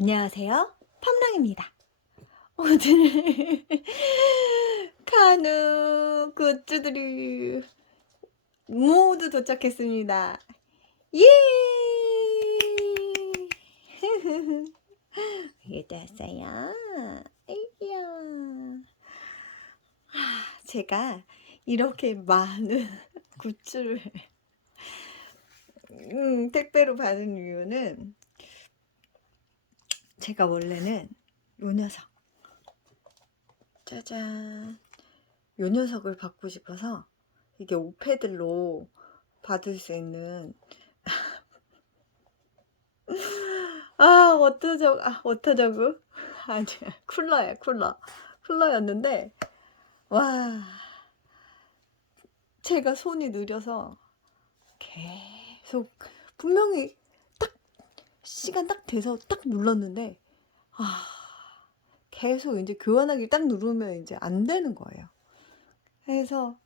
안녕하세요. 팜랑입니다. 오늘 카누 굿즈들이 모두 도착했습니다. 예! 이게 됐어요. 이야. 아, 제가 이렇게 많은 굿즈를 음, 택배로 받은 이유는 제가 원래는 요 녀석. 짜잔. 요 녀석을 받고 싶어서 이게 오패들로 받을 수 있는 아 어떠적 아 어떠저구 아니 쿨러야 쿨러. 쿨러였는데 와. 제가 손이 느려서 계속 분명히 딱 시간 딱 돼서 딱 눌렀는데 아 계속 이제 교환하기 딱 누르면 이제 안 되는 거예요. 그래서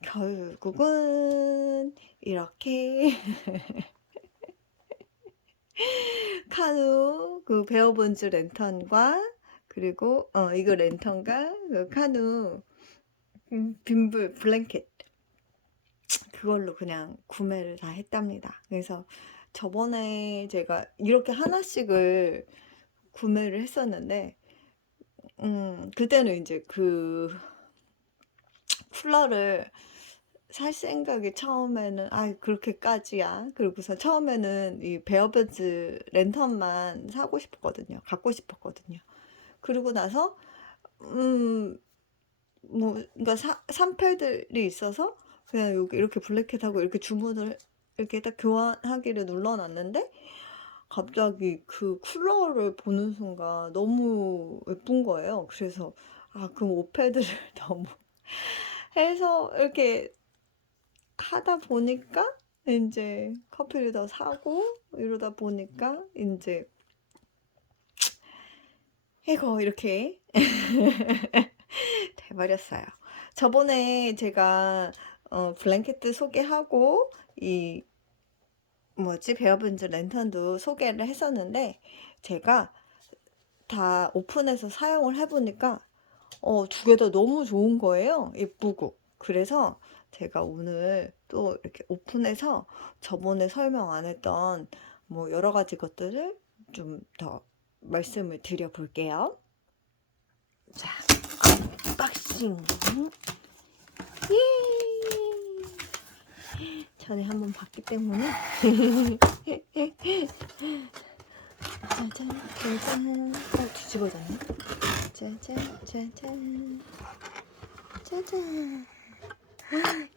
결국은 이렇게 카누 그 베어본즈 랜턴과 그리고 어 이거 랜턴과 그 카누 음, 빈불 블랭켓 그걸로 그냥 구매를 다 했답니다. 그래서 저번에 제가 이렇게 하나씩을 구매를 했었는데, 음, 그때는 이제 그 쿨러를 살 생각이 처음에는, 아, 그렇게까지야. 그리고서 처음에는 이 베어베즈 랜턴만 사고 싶었거든요. 갖고 싶었거든요. 그리고 나서, 음, 뭐, 그러니까 사, 산패들이 있어서 그냥 여기 이렇게 블랙캣하고 이렇게 주문을 이렇게 딱 교환하기를 눌러놨는데 갑자기 그 쿨러를 보는 순간 너무 예쁜 거예요. 그래서 아 그럼 오패드를 너무 해서 이렇게 하다 보니까 이제 커피를 더 사고 이러다 보니까 이제 이거 이렇게 돼버렸어요. 저번에 제가 어, 블랭켓도 소개하고 이 뭐지 베어분즈 랜턴도 소개를 했었는데 제가 다 오픈해서 사용을 해보니까 어, 두 개 다 너무 좋은 거예요. 예쁘고. 그래서 제가 오늘 또 이렇게 오픈해서 저번에 설명 안 했던 뭐 여러 가지 것들을 좀 더 말씀을 드려 볼게요. 자, 박싱. 예! 전에 한번 봤기 때문에. 짜잔 짜잔 어 뒤집어졌네. 짜잔 짜잔. 짜잔.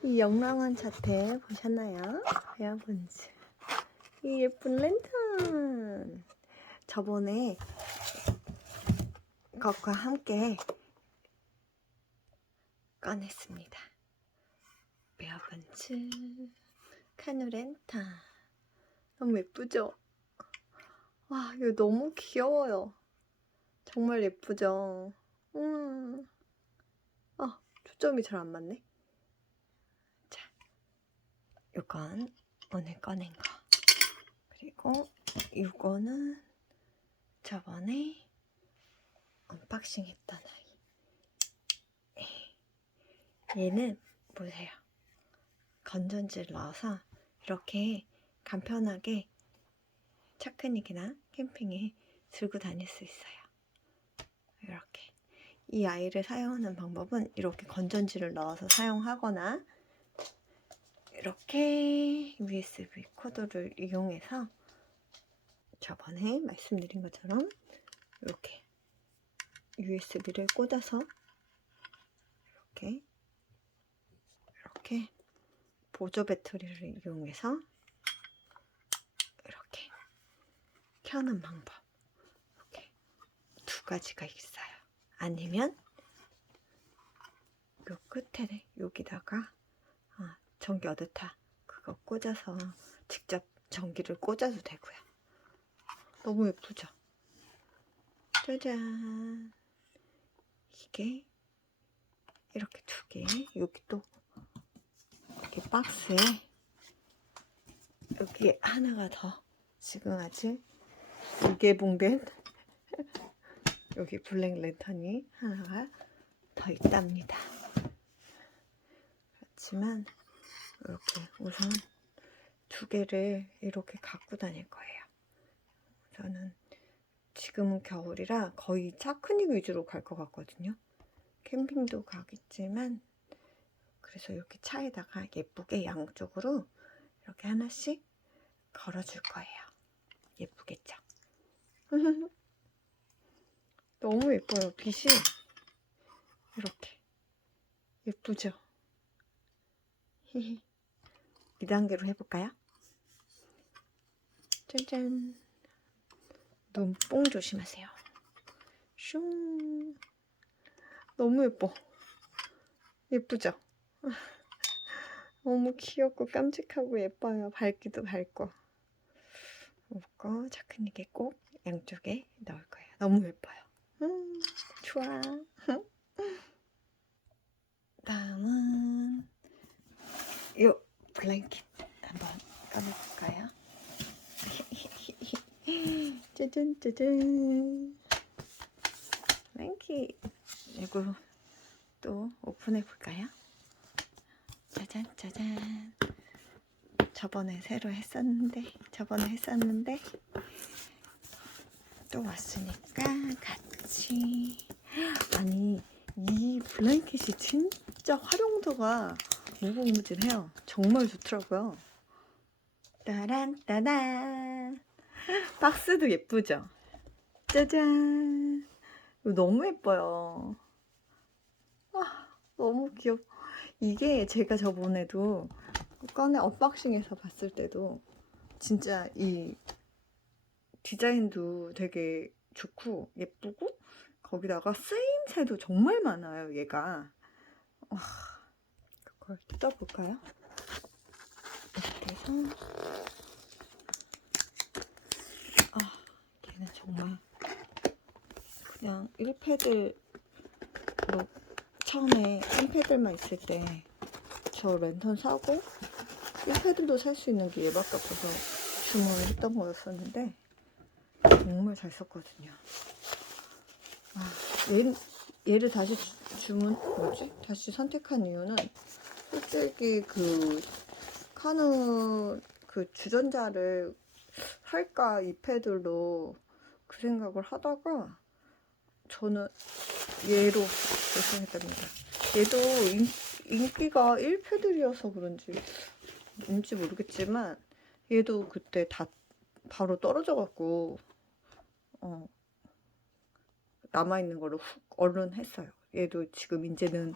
이 영롱한 자태 보셨나요? 여러분들 이 예쁜 랜턴. 저번에 것과 함께 꺼냈습니다. 베어번츠 카누렌타 너무 예쁘죠? 와 이거 너무 귀여워요. 정말 예쁘죠? 음. 아 초점이 잘 안 맞네. 자 이건 오늘 꺼낸 거. 그리고 이거는 저번에 언박싱 했던 아이. 얘는 보세요. 건전지를 넣어서 이렇게 간편하게 차크닉이나 캠핑에 들고 다닐 수 있어요. 이렇게. 이 아이를 사용하는 방법은 이렇게 건전지를 넣어서 사용하거나 이렇게 USB 코드를 이용해서 저번에 말씀드린 것처럼 이렇게 USB를 꽂아서 이렇게 이렇게 보조 배터리를 이용해서 이렇게 켜는 방법 이렇게 두 가지가 있어요. 아니면 요 끝에 여기다가 아, 전기 어댑터 그거 꽂아서 직접 전기를 꽂아도 되고요. 너무 예쁘죠? 짜잔 이게 이렇게 두 개 여기 또 이렇게 박스에 여기 하나가 더 지금 아직 무개봉된 여기 블랙 랜턴이 하나가 더 있답니다. 그렇지만 이렇게 우선 두 개를 이렇게 갖고 다닐 거예요. 저는 지금은 겨울이라 거의 차크닉 위주로 갈 것 같거든요. 캠핑도 가겠지만 그래서 이렇게 차에다가 예쁘게 양쪽으로 이렇게 하나씩 걸어줄 거예요. 예쁘겠죠? 너무 예뻐요. 빛이 이렇게 예쁘죠? 2단계로 해볼까요? 짠짠 눈뽕 조심하세요. 슝 너무 예뻐. 예쁘죠? 너무 귀엽고 깜찍하고 예뻐요. 밝기도 밝고. 먹고 차크닉에 꼭 양쪽에 넣을 거예요. 너무 예뻐요. 음, 좋아. 다음은 요 블랭킷 한번 꺼내볼까요? 짜잔 짜잔 블랭킷 이거 또 오픈해 볼까요? 짜잔 짜잔 저번에 새로 했었는데 저번에 했었는데 또 왔으니까 같이. 아니 이 블랭켓이 진짜 활용도가 무궁무진해요. 정말 좋더라고요. 따란 따단. 박스도 예쁘죠? 짜잔. 너무 예뻐요. 아, 너무 귀엽. 이게 제가 저번에도 꺼내 언박싱에서 봤을 때도 진짜 이 디자인도 되게 좋고 예쁘고 거기다가 쓰임새도 정말 많아요 얘가 와, 그걸 뜯어볼까요? 이렇게 해서 아 얘는 정말 그냥 1패들로 처음에 3패들만 있을 때 저 랜턴 사고 1패들도 살 수 있는 게 얘밖에 없어서 주문을 했던 거였었는데 정말 잘 썼거든요. 아, 얘, 얘를 다시 주- 주문 뭐지? 다시 선택한 이유는 솔직히 그 카누 그 주전자를 살까 이 패들로 그 생각을 하다가 저는 얘로 결정했답니다. 얘도 인, 인기가 1패들이어서 그런지 뭔지 모르겠지만 얘도 그때 다 바로 떨어져 갖고 어 남아 있는 걸로 훅 얼른 했어요. 얘도 지금 이제는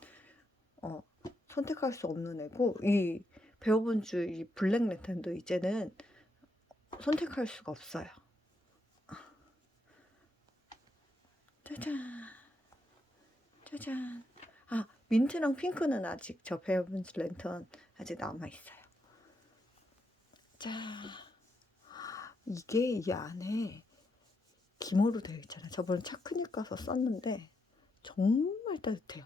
어 선택할 수 없는 애고 이 배워본 줄 이 블랙 랜턴도 이제는 선택할 수가 없어요. 짜잔 짜잔 아 민트랑 핑크는 아직 저 베어본즈 랜턴 아직 남아 있어요. 자 이게 이 안에 기모로 되어 있잖아요. 저번에 차크닉 가서 썼는데 정말 따뜻해요.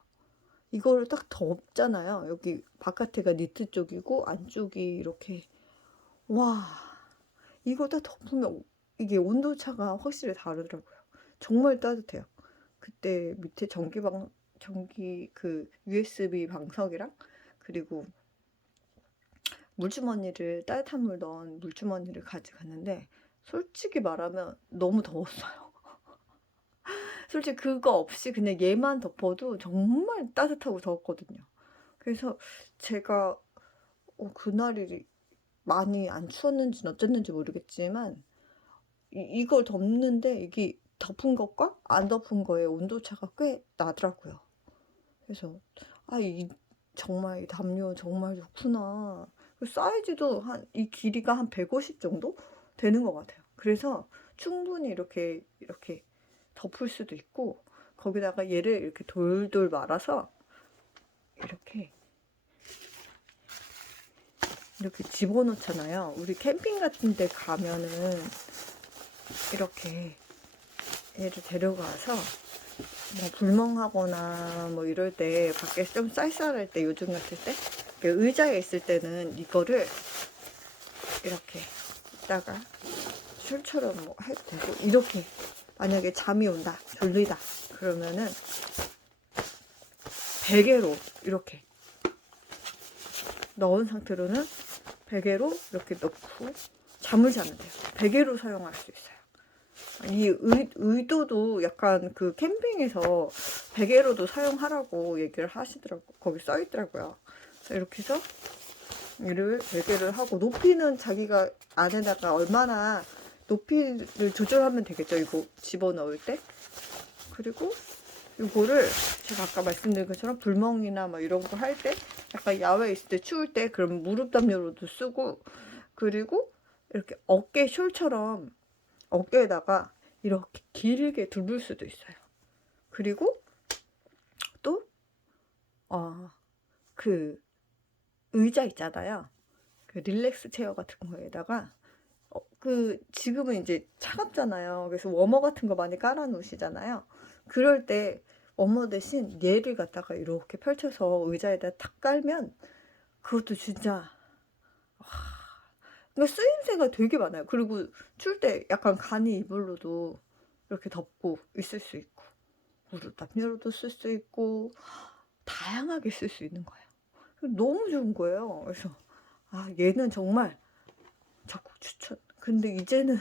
이거를 딱 덮잖아요. 여기 바깥에가 니트 쪽이고 안쪽이 이렇게 와 이거 딱 덮으면 이게 온도 차가 확실히 다르더라고요. 정말 따뜻해요. 그때 밑에 전기 방 전기 그 USB 방석이랑 그리고 물주머니를 따뜻한 물 넣은 물주머니를 가져갔는데 솔직히 말하면 너무 더웠어요. 솔직히 그거 없이 그냥 얘만 덮어도 정말 따뜻하고 더웠거든요. 그래서 제가 어, 그날이 많이 안 추웠는지는 어쨌는지 모르겠지만 이, 이걸 덮는데 이게 덮은 것과 안 덮은 거의 온도차가 꽤 나더라고요. 그래서 아, 이 정말 이 담요 정말 좋구나. 그 사이즈도 한 이 길이가 한 150 정도 되는 것 같아요. 그래서 충분히 이렇게 이렇게 덮을 수도 있고 거기다가 얘를 이렇게 돌돌 말아서 이렇게 이렇게 집어넣잖아요. 우리 캠핑 같은 데 가면은 이렇게 얘를 데려가서 뭐 불멍하거나 뭐 이럴 때 밖에 좀 쌀쌀할 때 요즘 같을 때 의자에 있을 때는 이거를 이렇게 있다가 술처럼 뭐 해도 되고 이렇게 만약에 잠이 온다, 졸리다 그러면은 베개로 이렇게 넣은 상태로는 베개로 이렇게 넣고 잠을 자면 돼요. 베개로 사용할 수 있어요. 이 의, 의도도 약간 그 캠핑에서 베개로도 사용하라고 얘기를 하시더라고 거기 써 있더라고요. 이렇게 해서 이를 베개를 하고 높이는 자기가 안에다가 얼마나 높이를 조절하면 되겠죠. 이거 집어넣을 때. 그리고 이거를 제가 아까 말씀드린 것처럼 불멍이나 막 이런 거 할 때 약간 야외에 있을 때 추울 때 그럼 무릎 담요로도 쓰고 그리고 이렇게 어깨 숄처럼 어깨에다가 이렇게 길게 두를 수도 있어요. 그리고 또, 어, 그 의자 있잖아요. 그 릴렉스 체어 같은 거에다가, 어, 그, 지금은 이제 차갑잖아요. 그래서 워머 같은 거 많이 깔아 놓으시잖아요. 그럴 때 워머 대신 얘를 갖다가 이렇게 펼쳐서 의자에다 탁 깔면 그것도 진짜 그러니까 쓰임새가 되게 많아요. 그리고 추울 때 약간 간이 이불로도 이렇게 덮고 있을 수 있고 무릎 담요로도 쓸 수 있고 다양하게 쓸 수 있는 거예요. 너무 좋은 거예요. 그래서 아 얘는 정말 적극 추천. 근데 이제는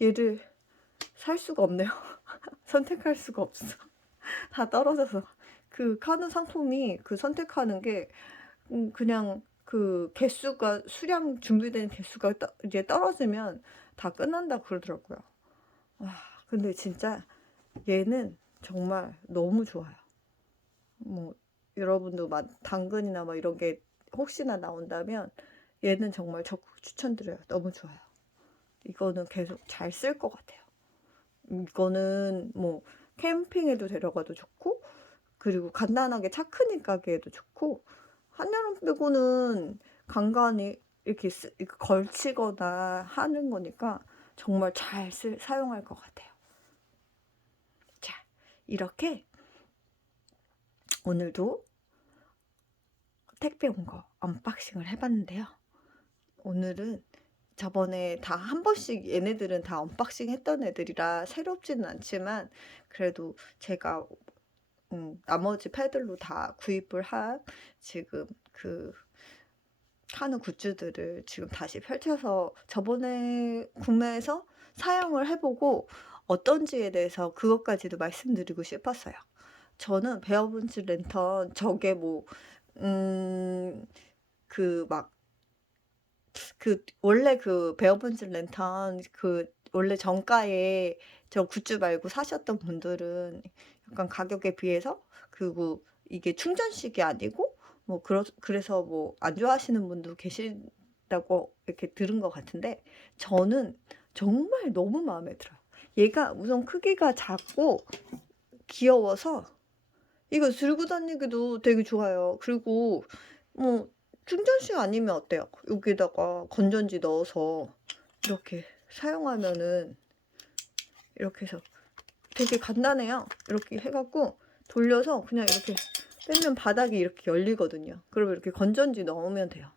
얘를 살 수가 없네요. 선택할 수가 없어. 다 떨어져서 그 카드 상품이 그 선택하는 게 음, 그냥 그 개수가 수량 준비된 개수가 떠, 이제 떨어지면 다 끝난다 그러더라고요. 와, 근데 진짜 얘는 정말 너무 좋아요. 뭐 여러분도 막 당근이나 뭐 이런 게 혹시나 나온다면 얘는 정말 적극 추천드려요. 너무 좋아요. 이거는 계속 잘 쓸 것 같아요. 이거는 뭐 캠핑에도 데려가도 좋고 그리고 간단하게 차 크니까 가게에도 좋고 한여름 빼고는 간간히 이렇게 쓰, 걸치거나 하는 거니까 정말 잘 쓸, 사용할 것 같아요. 자, 이렇게 오늘도 택배 온 거 언박싱을 해봤는데요. 오늘은 저번에 다 한 번씩 얘네들은 다 언박싱 했던 애들이라 새롭지는 않지만 그래도 제가 음, 나머지 패들로 다 구입을 한 지금 그 카누 굿즈들을 지금 다시 펼쳐서 저번에 구매해서 사용을 해보고 어떤지에 대해서 그것까지도 말씀드리고 싶었어요. 저는 베어분츠 랜턴 저게 뭐, 음, 그 막, 그 원래 그 베어분츠 랜턴 그 원래 정가에 저 굿즈 말고 사셨던 분들은 약간 가격에 비해서 그리고 이게 충전식이 아니고 뭐 그러, 그래서 뭐 안 좋아하시는 분도 계신다고 이렇게 들은 것 같은데 저는 정말 너무 마음에 들어요. 얘가 우선 크기가 작고 귀여워서 이거 들고 다니기도 되게 좋아요. 그리고 뭐 충전식 아니면 어때요? 여기다가 건전지 넣어서 이렇게 사용하면은 이렇게 해서 되게 간단해요. 이렇게 해갖고 돌려서 그냥 이렇게 빼면 바닥이 이렇게 열리거든요. 그러면 이렇게 건전지 넣으면 돼요.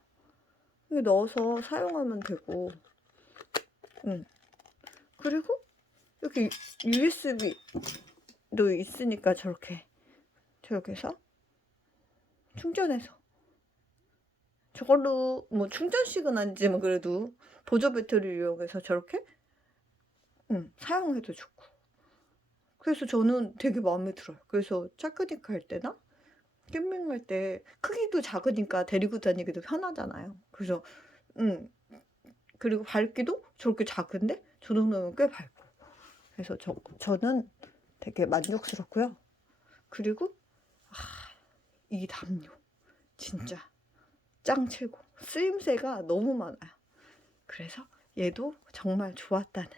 이게 넣어서 사용하면 되고, 응. 그리고 이렇게 USB도 있으니까 저렇게 해서 충전해서 저걸로 뭐 충전식은 아니지만 그래도 보조 배터리를 이용해서 저렇게 응, 사용해도 좋고 그래서 저는 되게 마음에 들어요. 그래서 차크닉 할 때나 캠핑 할 때 크기도 작으니까 데리고 다니기도 편하잖아요. 그래서 음 그리고 밝기도 저렇게 작은데 저 정도면 꽤 밝고 그래서 저 저는 되게 만족스럽고요. 그리고 아, 이 담요 진짜 짱 최고 쓰임새가 너무 많아요. 그래서 얘도 정말 좋았다는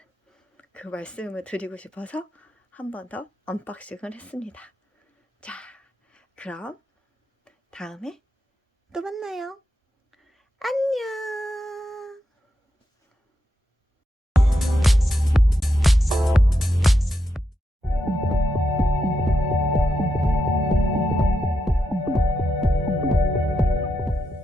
그 말씀을 드리고 싶어서 한 번 더 언박싱을 했습니다. 자, 그럼 다음에 또 만나요. 안녕!